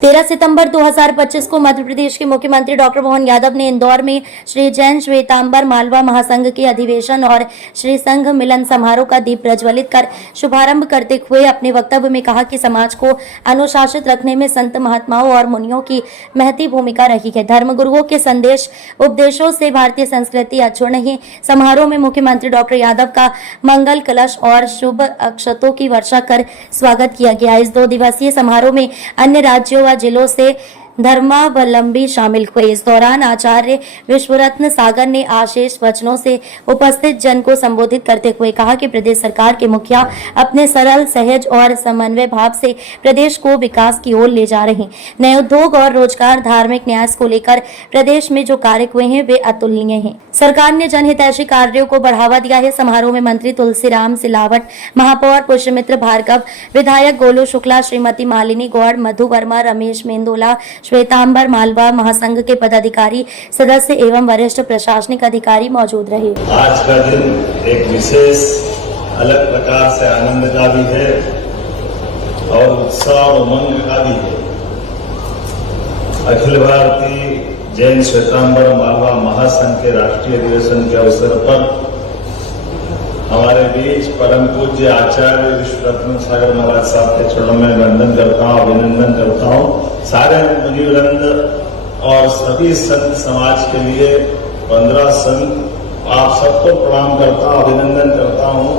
13 सितंबर 2025 को मध्य प्रदेश के मुख्यमंत्री डॉक्टर मोहन यादव ने इंदौर में श्री जैन श्वेतांबर मालवा महासंघ के अधिवेशन और श्री संघ मिलन समारोह का दीप प्रज्वलित कर शुभारंभ करते हुए अपने वक्तव्य में कहा कि समाज को अनुशासित रखने में संत महात्माओं और मुनियों की महती भूमिका रही है। धर्मगुरुओं के संदेश उपदेशों से भारतीय संस्कृति अक्षुण्ण है। समारोह में मुख्यमंत्री डॉक्टर यादव का मंगल कलश और शुभ अक्षतों की वर्षा कर स्वागत किया गया। इस 2 दिवसीय समारोह में अन्य राज्यों जिलों से धर्मावलंबी शामिल हुए। इस दौरान आचार्य विश्वरत्न सागर ने आशीष वचनों से उपस्थित जन को संबोधित करते हुए कहा कि प्रदेश सरकार के मुखिया अपने सरल सहज और समन्वय भाव से प्रदेश को विकास की ओर ले जा रहे हैं। नए उद्योग और रोजगार, धार्मिक न्यास को लेकर प्रदेश में जो कार्य हुए हैं वे अतुलनीय हैं। सरकार ने जनहितैषी कार्यों को बढ़ावा दिया है। समारोह में मंत्री तुलसीराम सिलावट, महापौर पुष्यमित्र भार्गव, विधायक गोलू शुक्ला, श्रीमती मालिनी गौड़, मधु वर्मा, रमेश मेंदोला, श्वेतांबर मालवा महासंघ के पदाधिकारी, सदस्य एवं वरिष्ठ प्रशासनिक अधिकारी मौजूद रहे। आज का दिन एक विशेष अलग प्रकार से आनंद का भी है और उत्साह और उमंग का भी है। अखिल भारतीय जैन श्वेतांबर मालवा महासंघ के राष्ट्रीय अधिवेशन के अवसर पर हमारे बीच परम पूज्य आचार्य विश्वरत्न सागर महाराज साहब के चरणों में वंदन करता हूँ, अभिनंदन करता हूँ। सारे मुनिवृंद और सभी संत समाज के लिए 15 संत आप सबको प्रणाम करता हूँ, अभिनंदन करता हूँ।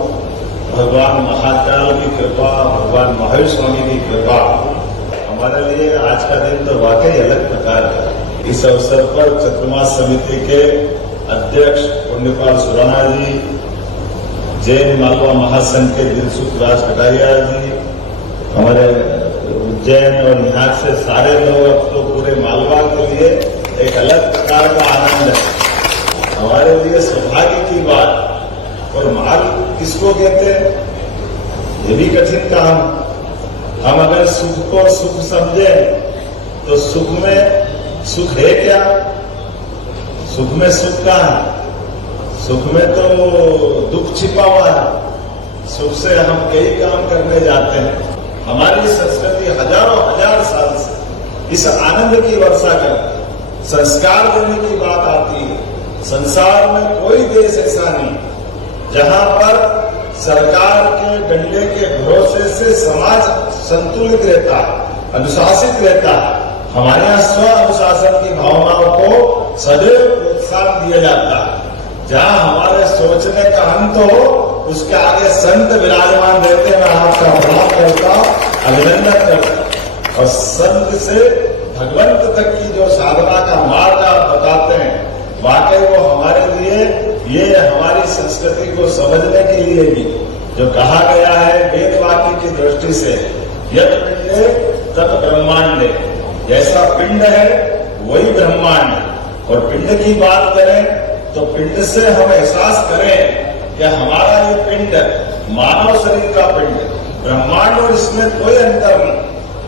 भगवान महाकाल की कृपा, भगवान महावीर स्वामी की कृपा हमारे लिए आज का दिन तो वाकई अलग प्रकार का। इस अवसर पर चतुर्मास समिति के अध्यक्ष पुण्यपाल सुराना जी, जैन मालवा महासंघ के दिलसुख राज कटारिया जी, हमारे उज्जैन और यहाँ से सारे लोग, अब तो पूरे मालवा के लिए एक अलग प्रकार का आनंद है। हमारे लिए सौभाग्य की बात। और माल किसको कहते हैं ये भी कठिन काम। हम अगर सुख को सुख समझे तो सुख में सुख है क्या? सुख में सुख का है? सुख में तो दुख छिपा हुआ है। सुख से हम कई काम करने जाते हैं। हमारी संस्कृति हजारों हजार साल से इस आनंद की वर्षा करती है। संस्कार देने की बात आती है। संसार में कोई देश ऐसा नहीं जहां पर सरकार के डंडे के भरोसे से समाज संतुलित रहता है, अनुशासित रहता है। हमारे यहाँ स्व अनुशासन की भावनाओं को सदैव प्रोत्साहन दिया जाता है। जहाँ हमारे सोचने का अंत हो उसके आगे संत विराजमान रहते हैं। मैं आपका प्रणाम करता हूँ, अभिनंदन करता हूँ। और संत से भगवंत तक की जो साधना का मार्ग आप बताते हैं, वाकई वो हमारे लिए, ये हमारी संस्कृति को समझने के लिए भी जो कहा गया है वेद वाक्य की दृष्टि से, यद पिंडे तत् ब्रह्मांडे, जैसा पिंड है वही ब्रह्मांड है। और पिंड की बात करें तो पिंड से हम एहसास करें कि हमारा ये पिंड मानव शरीर का पिंड, ब्रह्मांड और इसमें कोई अंतर नहीं।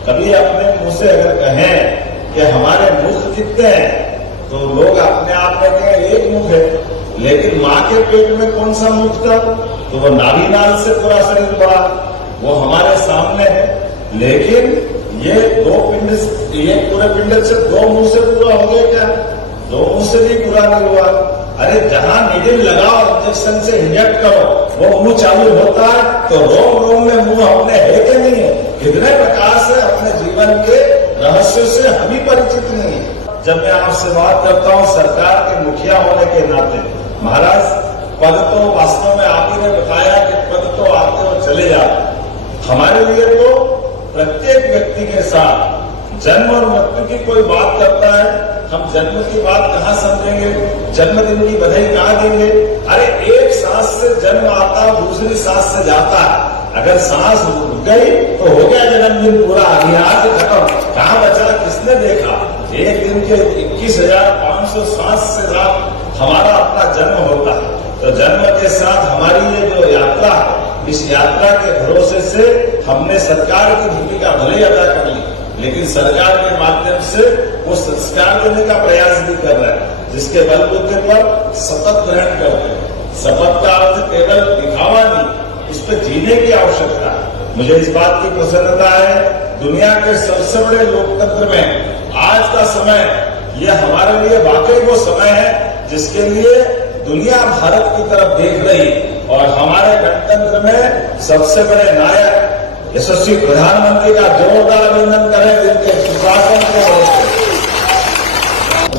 कभी अपने मुंह से अगर कहें कि हमारे मुख कितने हैं तो लोग अपने आप में कहें एक मुख है, लेकिन माँ के पेट में कौन सा मुख था? तो वो नाभि नाल से पूरा शरीर बड़ा, वो हमारे सामने है। लेकिन ये 2 पिंड, ये पूरे पिंड से 2 मुंह से पूरा हो गया क्या? 2 मुंह से भी पूरा नहीं हुआ। अरे जहां नीडल लगाओ, इंजेक्शन से इंजेक्ट करो, वो मुंह चालू होता है तो रोम रोम में मुंह अपने है कि नहीं है? कितने प्रकार से अपने जीवन के रहस्य से हम ही परिचित नहीं है। जब मैं आपसे बात करता हूँ सरकार के मुखिया होने के नाते, महाराज पद तो वास्तव में आप ही ने बताया कि पद तो आते और चले जाते। हमारे लिए तो प्रत्येक व्यक्ति के साथ जन्म और मृत्यु की कोई बात करता है, हम जन्म की बात कहाँ समझेंगे? जन्मदिन की बधाई कहाँ देंगे? अरे एक सांस से जन्म आता, दूसरी सांस से जाता है। अगर सांस रुक गई तो हो गया जन्मदिन पूरा, आज खत्म। कहाँ बचा? किसने देखा? एक दिन के 21,500 सांस से साथ हमारा अपना जन्म होता है। तो जन्म के साथ हमारी ये जो यात्रा है, इस यात्रा के भरोसे से हमने सरकार की भूमिका भले अदा कर ली, लेकिन सरकार के माध्यम से वो संस्कार देने का प्रयास भी कर रहा है, जिसके बलबूते पर शपथ ग्रहण करते हैं। शपथ का अर्थ केवल दिखावा नहीं, इस पर जीने की आवश्यकता है। मुझे इस बात की प्रसन्नता है दुनिया के सबसे बड़े लोकतंत्र में आज का समय ये हमारे लिए वाकई वो समय है जिसके लिए दुनिया भारत की तरफ देख रही और हमारे गणतंत्र में सबसे बड़े नायक यशस्वी प्रधानमंत्री का जोरदार अभिनंदन करें जिनके सुशासन के भरोसे।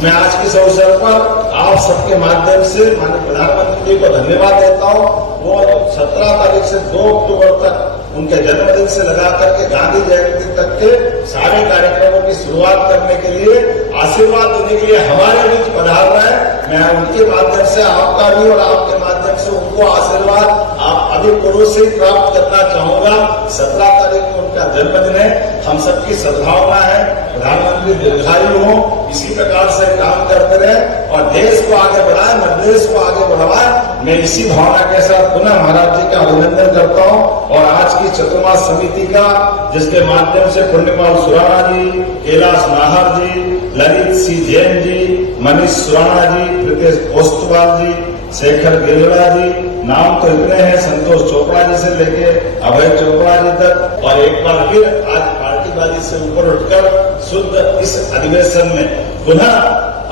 मैं आज के इस अवसर पर आप सबके माध्यम से माननीय प्रधानमंत्री जी को धन्यवाद देता हूं। वो 17 तारीख से 2 अक्टूबर तक उनके जन्मदिन से लगा करके गांधी जयंती तक के सारे कार्यक्रमों की शुरुआत करने के लिए आशीर्वाद देने के लिए हमारे बीच पधार रहे हैं। मैं उनके माध्यम से आपका भी और आपके माध्यम से उनको आशीर्वाद आप अभी पूर्व से ही प्राप्त करना चाहूंगा। 17 तारीख को उनका जन्मदिन है। हम सबकी सद्भावना है प्रधानमंत्री दीर्घायु हो, इसी प्रकार से काम करते रहे और देश को आगे बढ़ाए, मध्य देश को आगे बढ़ाए। मैं इसी भावना के साथ पुनः महाराज जी का अभिनंदन करता हूं और आज की चतुर्मास समिति का जिसके माध्यम से पुण्यपाल सुराणा जी, कैलाश नाहर जी, ललित सिंह जैन जी, मनीष सुराणा जी, प्रीतेश ओस्तवाल जी, शेखर गेलड़ा जी, नाम तो इतने हैं, संतोष चोपड़ा जी से लेके अभय चोपड़ा जी तक। और एक बार फिर आज पार्टीबाजी से ऊपर उठकर शुद्ध इस अधिवेशन में पुनः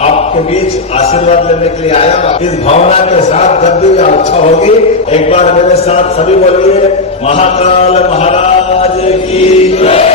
आपके बीच आशीर्वाद लेने के लिए आया। इस भावना के साथ जब भी अच्छा होगी एक बार मेरे साथ सभी बोलिए महाकाल महाराज की।